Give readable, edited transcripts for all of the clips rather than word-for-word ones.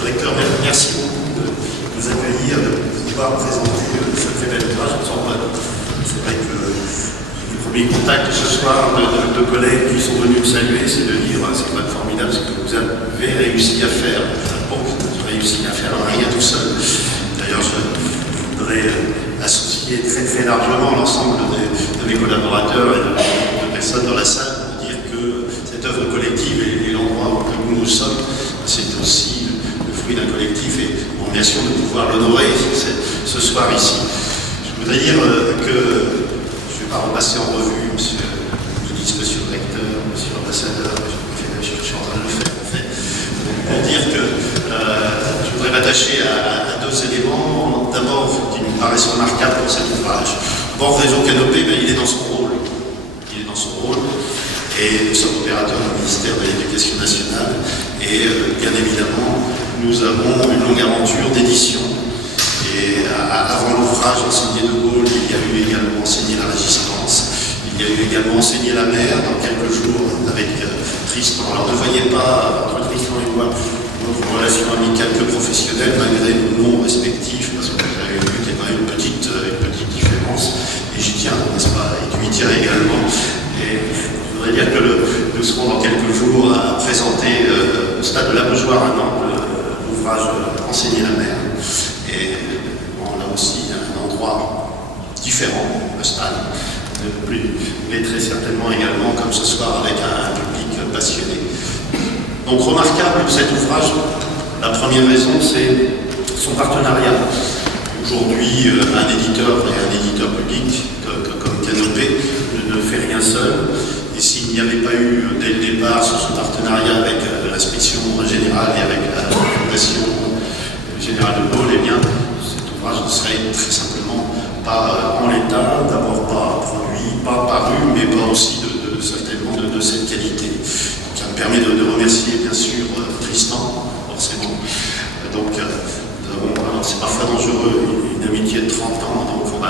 directeur, merci beaucoup de nous accueillir, de pouvoir présenter ce très bel ouvrage. C'est vrai que le premier contact ce soir de collègues qui sont venus me saluer, c'est de dire c'est pas formidable ce que vous avez réussi à faire. Bon, vous avez réussi à faire rien tout seul. D'ailleurs, je voudrais associer très largement l'ensemble de mes collaborateurs et de personnes dans la salle pour dire que cette œuvre collective et l'endroit où nous sommes, c'est aussi le fruit d'un collectif et nous remercions de pouvoir l'honorer ce soir ici. Je voudrais dire que je ne vais pas repasser en revue monsieur le ministre, monsieur le recteur, monsieur l'ambassadeur, je suis en train de le faire en fait, pour dire que je voudrais m'attacher à deux éléments. D'abord, qui me paraissent remarquables pour cet ouvrage. Bon, Réseau Canopé, il est dans son rôle. Il est dans son rôle. Et nous sommes opérateurs du ministère de l'Éducation nationale. Et bien évidemment, nous avons une longue aventure d'édition. Et avant l'ouvrage Enseigner de Gaulle, il y a eu également Enseigner la Résistance. Il y a eu également Enseigner la mer dans quelques jours avec Tristan. Alors ne voyez pas entre Tristan et moi notre relation amicale que professionnelle, malgré nos noms respectifs, parce que vous avez vu qu'il y a quand même une petite différence. Et j'y tiens, n'est-ce pas? Et tu y tiens également. Et je voudrais dire que nous serons dans quelques jours à présenter au stade de la Beaujoire à Nantes l'ouvrage Enseigner la mer. Et bon, là aussi, un endroit différent, le stade, mais très certainement également, comme ce soir, avec un public passionné. Donc, remarquable cet ouvrage, la première raison, c'est son partenariat. Aujourd'hui, un éditeur et un éditeur public comme Canopé ne fait rien seul. Et s'il n'y avait pas eu, dès le départ, ce partenariat avec l'inspection générale et avec la Fondation générale de Gaulle, eh bien, cet ouvrage ne serait très simplement pas en l'état, d'abord pas produit, pas paru, mais pas aussi certainement de cette qualité. Donc, ça me permet de remercier, bien sûr, Tristan, forcément. Donc, c'est parfois dangereux, une amitié de 30 ans, donc on ne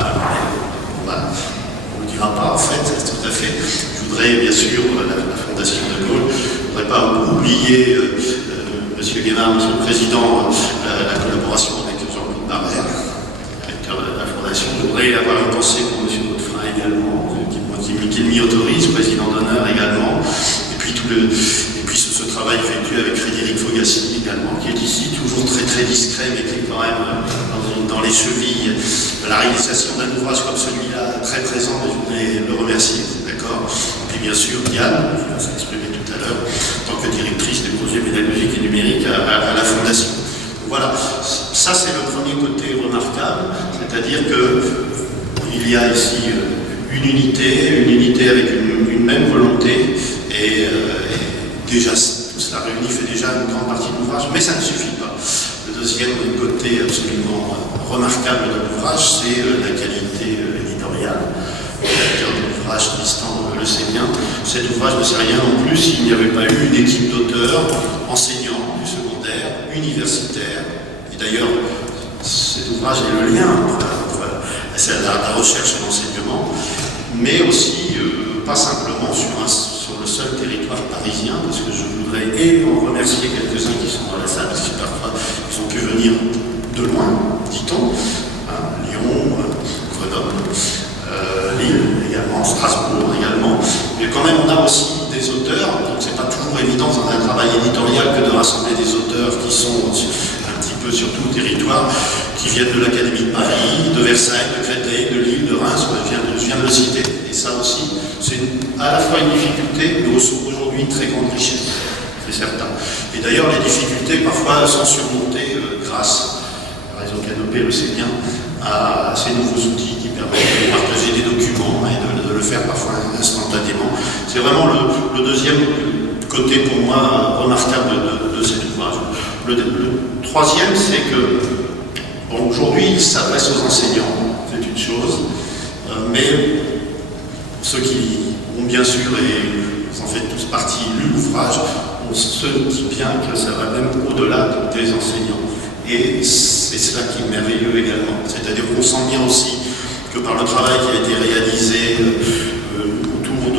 le dira pas, en fait, tout à fait. Je voudrais, bien sûr, la Fondation de Gaulle, je ne voudrais pas oublier Monsieur Guénard, Monsieur le Président, la collaboration avec Jean-Claude Barrère, directeur de la Fondation. Je voudrais avoir une pensée pour Monsieur Godefroy également, qui m'y autorise, président d'honneur également. Et puis ce travail effectué avec Frédéric Fogassi également, qui est ici, toujours très discret, mais qui est quand même dans les chevilles de la réalisation d'un ouvrage comme celui-là, très présent, et je voudrais le remercier, d'accord. Et puis bien sûr, Diane, je vais s'exprimer tout à l'heure, en tant que directrice des projets pédagogiques et numériques à la Fondation. Voilà, ça c'est le premier côté remarquable, c'est-à-dire qu'il y a ici une unité avec une même volonté, et déjà tout cela réuni fait déjà une grande partie de l'ouvrage, mais ça ne suffit pas. Le deuxième côté absolument remarquable de l'ouvrage, c'est la qualité éditoriale. Le directeur de l'ouvrage, Tristan, le sait bien. Cet ouvrage ne serait rien non plus s'il n'y avait pas eu une équipe d'auteurs, enseignants du secondaire, universitaires. Et d'ailleurs, cet ouvrage est le lien entre la recherche et l'enseignement, mais aussi pas simplement sur le seul territoire parisien, parce que je voudrais en remercier quelques-uns qui sont dans la salle, parce que parfois ils ont pu venir de loin, dit-on, Lyon, Grenoble, Lille également, Strasbourg également, mais quand même on a aussi des auteurs, donc c'est pas toujours évident dans un travail éditorial que de rassembler des auteurs qui sont un petit peu sur tout le territoire, qui viennent de l'Académie de Paris, de Versailles, de Créteil, de Lille, de Reims, je viens de le citer. Et ça aussi, c'est à la fois une difficulté, mais aujourd'hui une très grande richesse, c'est certain. Et d'ailleurs, les difficultés parfois sont surmontées grâce, Réseau Canopé le sait bien, à ces nouveaux outils qui permettent de partager des documents et de le faire parfois instantanément. C'est vraiment le deuxième côté pour moi remarquable de cet ouvrage. Le troisième, c'est que aujourd'hui, il s'adresse aux enseignants, c'est une chose, mais ceux qui ont bien sûr, et vous en faites tous partie, lu l'ouvrage, on se dit bien que ça va même au-delà des enseignants. Et c'est cela qui est merveilleux également. C'est-à-dire qu'on sent bien aussi que par le travail qui a été réalisé autour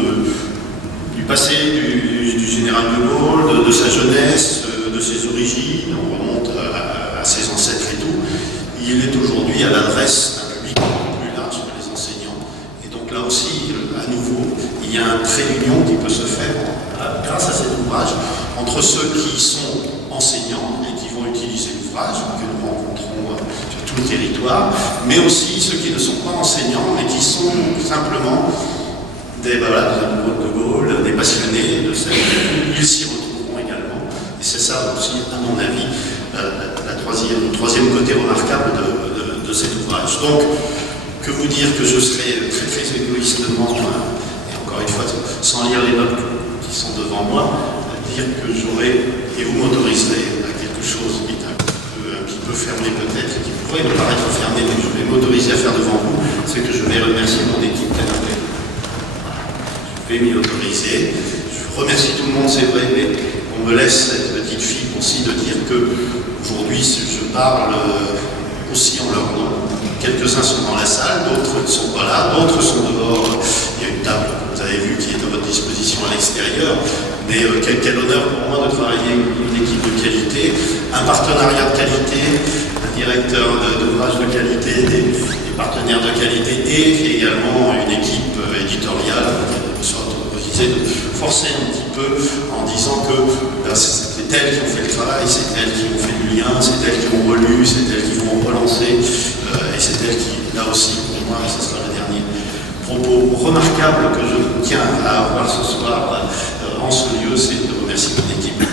du passé du général de Gaulle, de sa jeunesse, de ses origines, on remonte à enseignants et qui vont utiliser l'ouvrage, que nous rencontrons sur tout le territoire, mais aussi ceux qui ne sont pas enseignants, mais qui sont simplement des amoureux de Gaulle, des passionnés de cette époque. Ils s'y retrouveront également. Et c'est ça aussi, à mon avis, le troisième côté remarquable de cet ouvrage. Donc, que vous dire que je serai très très égoïstement, et encore une fois, sans lire les notes qui sont devant moi, dire que j'aurai, et vous m'autoriserez à quelque chose qui est un petit peu fermé peut-être, qui pourrait me paraître fermé, mais que je vais m'autoriser à faire devant vous, c'est que je vais remercier mon équipe canapé. Je vais m'y autoriser. Je remercie tout le monde, c'est vrai, mais on me laisse cette petite fille aussi de dire que aujourd'hui je parle aussi en leur nom. Quelques-uns sont dans la salle, d'autres ne sont pas là, d'autres sont dehors. Il y a une table, vous avez vu, qui est à votre disposition à l'extérieur. Mais quel honneur pour moi de travailler avec une équipe de qualité, un partenariat de qualité, un directeur d'ouvrage de qualité, des partenaires de qualité et également une équipe éditoriale qui soit autorisée de forcer un petit peu en disant que c'est elles qui ont fait le travail, c'est elles qui ont fait du lien, c'est elles qui ont relu, c'est elles qui vont relancer et c'est elles qui, là aussi, pour moi, ce sera le dernier propos remarquable que je tiens à avoir ce soir en ce lieu, c'est de remercier mon équipe.